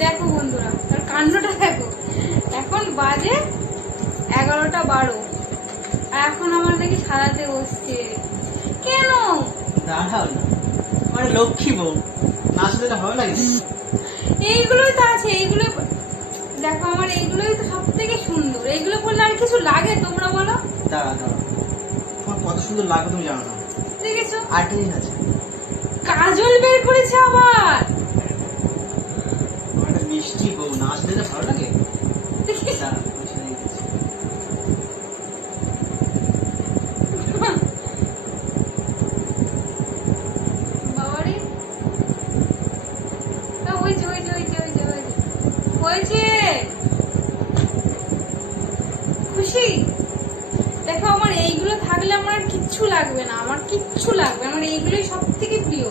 দেখো বন্ধুরা, তার কাণ্ডটা দেখো। এখন বাজে 11:12 আর এখন আমার দেখি সাজাতে বসছে কেন? দাঁড়াও না, মানে লক্ষ্মী বউ, না সাজালে ভালো লাগে? এইগুলোই তো আছে, এইগুলো দেখো, আমার এইগুলোই তো সব থেকে সুন্দর। এইগুলো বললে আর কিছু লাগে তোমরা বলো? দাঁড়া দাঁড়া, তোমার কত সুন্দর লাগবে তুমি জানো না। দেখেছো, আরেকটা জিনিস আছে, কাজল বের করেছে আবার। আমার একটা মিষ্টি বউ, না সাজালে ভালো লাগে? দেখেছো? দাঁড়া, আমি সাজিয়ে দিচ্ছি। বাবারে, হয়েছে হয়েছে হয়েছে হয়েছে হয়েছে হয়েছে। খুশি? দেখো, আমার এইগুলো থাকলে আমার আর কিচ্ছু লাগবে না, আমার কিচ্ছু লাগবে, আমার এইগুলোই সব থেকে প্রিয়।